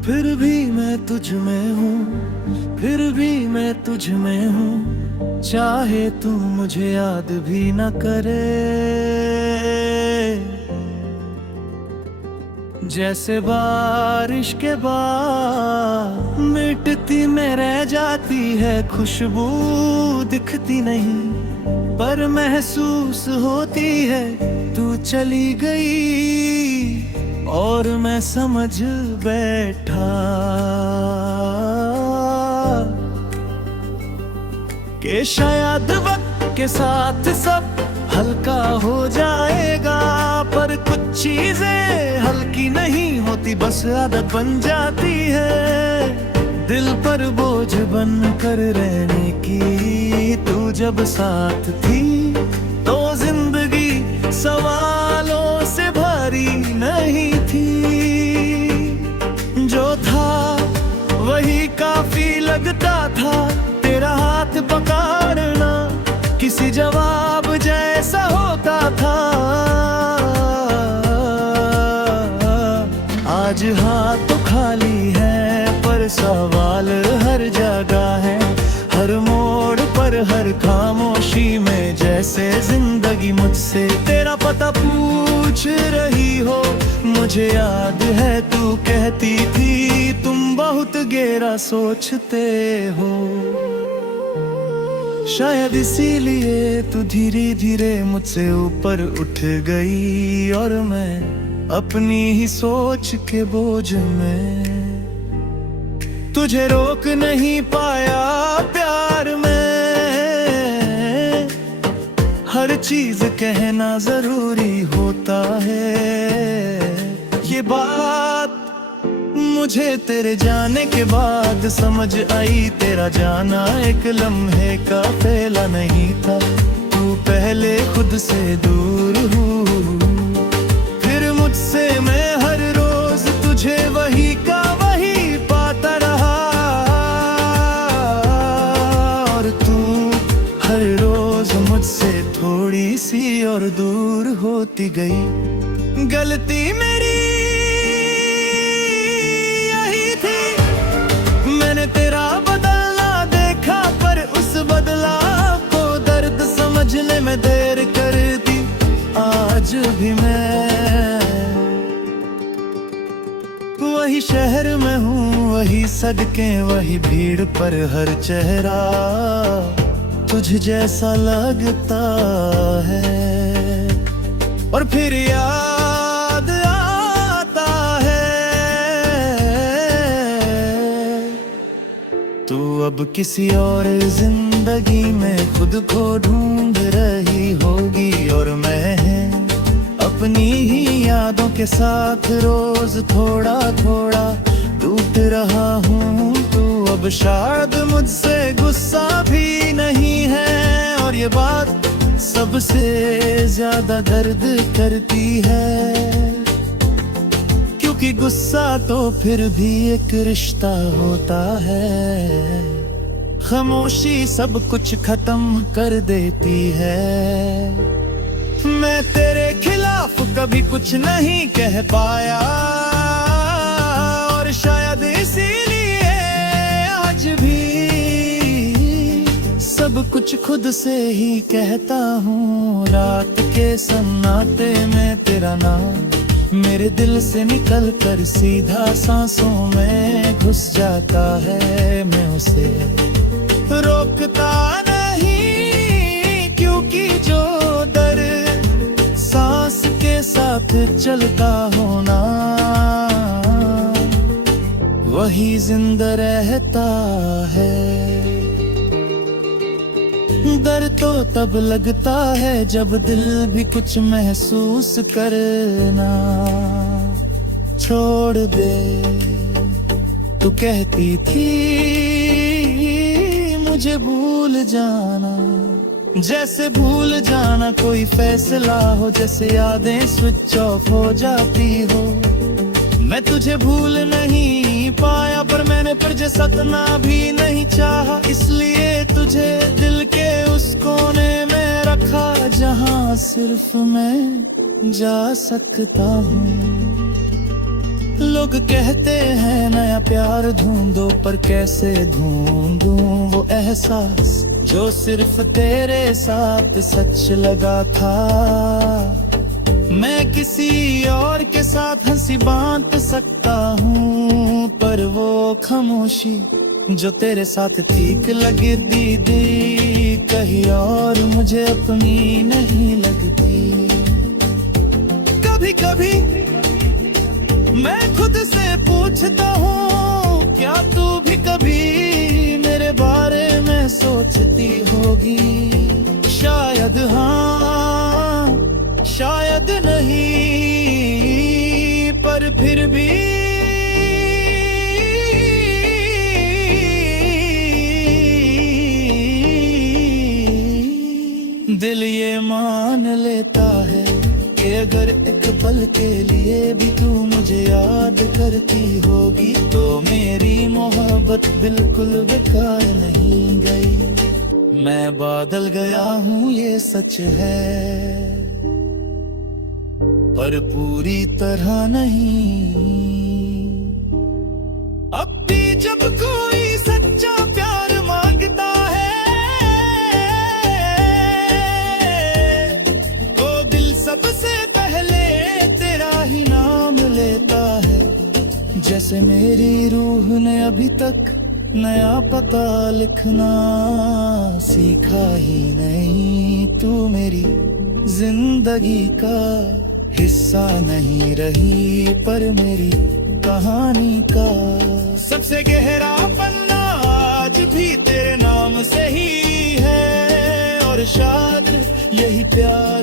फिर भी मैं तुझ में हूँ, फिर भी मैं तुझ में हूँ, चाहे तू मुझे याद भी न करे। जैसे बारिश के बाद मिटती में रह जाती है खुशबू, दिखती नहीं पर महसूस होती है। तू चली गई और मैं समझ बैठा कि शायद वक्त के साथ सब हल्का हो जाएगा, पर कुछ चीजें हल्की नहीं होती, बस आदत बन जाती है दिल पर बोझ बन कर रहने की। तू जब साथ थी तो जिंदगी सवालों से भरी नहीं थी। जो था वही काफी लगता था, तेरा हाथ पकड़ना किसी जवाब जैसा होता था। आज हाथ तो खाली है पर सवाल हर जगह है, हर मोड़ पर हर खामोशी में, जैसे जिंदगी मुझसे तेरा पता पूछ रही हो। मुझे याद है तू कहती थी तुम बहुत गहरा सोचते हो, शायद इसीलिए तू धीरे धीरे मुझसे ऊपर उठ गई और मैं अपनी ही सोच के बोझ में तुझे रोक नहीं पाया प्यार में। हर चीज कहना जरूरी होता है, ये बात मुझे तेरे जाने के बाद समझ आई। तेरा जाना एक लम्हे का फेला नहीं था, तू पहले खुद से दूर हूँ, फिर मुझसे मैं हर रोज तुझे वही का वही पाता रहा, और तू हर रोज मुझसे थोड़ी सी और दूर होती गई। गलती मेरी तेरा बदलना देखा, पर उस बदलाव को दर्द समझने में देर कर दी। आज भी मैं वही शहर में हूँ, वही सड़कें, वही भीड़ पर हर चेहरा तुझ जैसा लगता है, और फिर याद आता है तू अब किसी और जिंदगी में खुद को ढूंढ रही होगी, और मैं अपनी ही यादों के साथ रोज थोड़ा थोड़ा टूट रहा हूँ। तू अब शायद मुझसे गुस्सा भी नहीं है, और ये बात सबसे ज्यादा दर्द करती है, क्योंकि गुस्सा तो फिर भी एक रिश्ता होता है। खामोशी सब कुछ खत्म कर देती है। मैं तेरे खिलाफ कभी कुछ नहीं कह पाया, और शायद इसीलिए आज भी सब कुछ खुद से ही कहता हूँ। रात के सन्नाटे में तेरा नाम मेरे दिल से निकल कर सीधा सांसों में घुस जाता है। मैं उसे रोकता नहीं, क्योंकि जो दर्द सांस के साथ चलता होना वही जिंदा रहता है। दर्द तो तब लगता है जब दिल भी कुछ महसूस करना छोड़ दे। तू कहती थी मुझे भूल जाना, जैसे भूल जाना कोई फैसला हो, जैसे यादें स्विच ऑफ हो जाती हो। मैं तुझे भूल नहीं पाया, पर मैंने तुझे सतना भी नहीं चाहा, इसलिए तुझे दिल के उस कोने में रखा जहां सिर्फ मैं जा सकता हूँ। लोग लोग कहते हैं नया प्यार ढूंढो, पर कैसे ढूंढूं वो एहसास जो सिर्फ तेरे साथ सच लगा था। मैं किसी और के साथ हंसी बांट सकता हूँ, पर वो खामोशी जो तेरे साथ ठीक लगती थी कहीं और मुझे अपनी नहीं लगती। कभी कभी मैं खुद से पूछता हूँ, क्या तू भी कभी मेरे बारे में सोचती होगी? शायद हाँ, शायद नहीं, पर फिर भी दिल ये मान लेता है कि अगर एक पल के लिए भी तू मुझे याद करती होगी तो मेरी मोहब्बत बिल्कुल बेकार नहीं गई। मैं बादल गया हूँ ये सच है, पर पूरी तरह नहीं। अब भी जब कोई सच्चा प्यार मांगता है सबसे पहले तेरा ही नाम लेता है। जैसे मेरी रूह ने अभी तक नया पता लिखना सीखा ही नहीं, तू मेरी जिंदगी का हिस्सा नहीं रही पर मेरी कहानी का सबसे गहरा पन्ना आज भी तेरे नाम से ही है। और शायद यही प्यार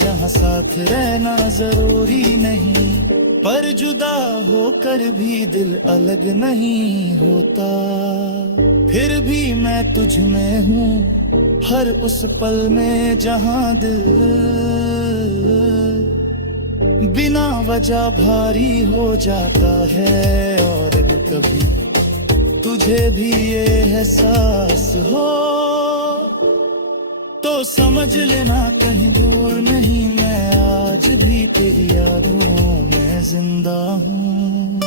जहाँ साथ रहना जरूरी नहीं, पर जुदा होकर भी दिल अलग नहीं होता। फिर भी मैं तुझ में हूँ हर उस पल में जहाँ दिल बिना वजह भारी हो जाता है। और कभी तुझे भी ये एहसास हो तो समझ लेना कहीं दूर नहीं, मैं आज भी तेरी यादों में जिंदा हूँ।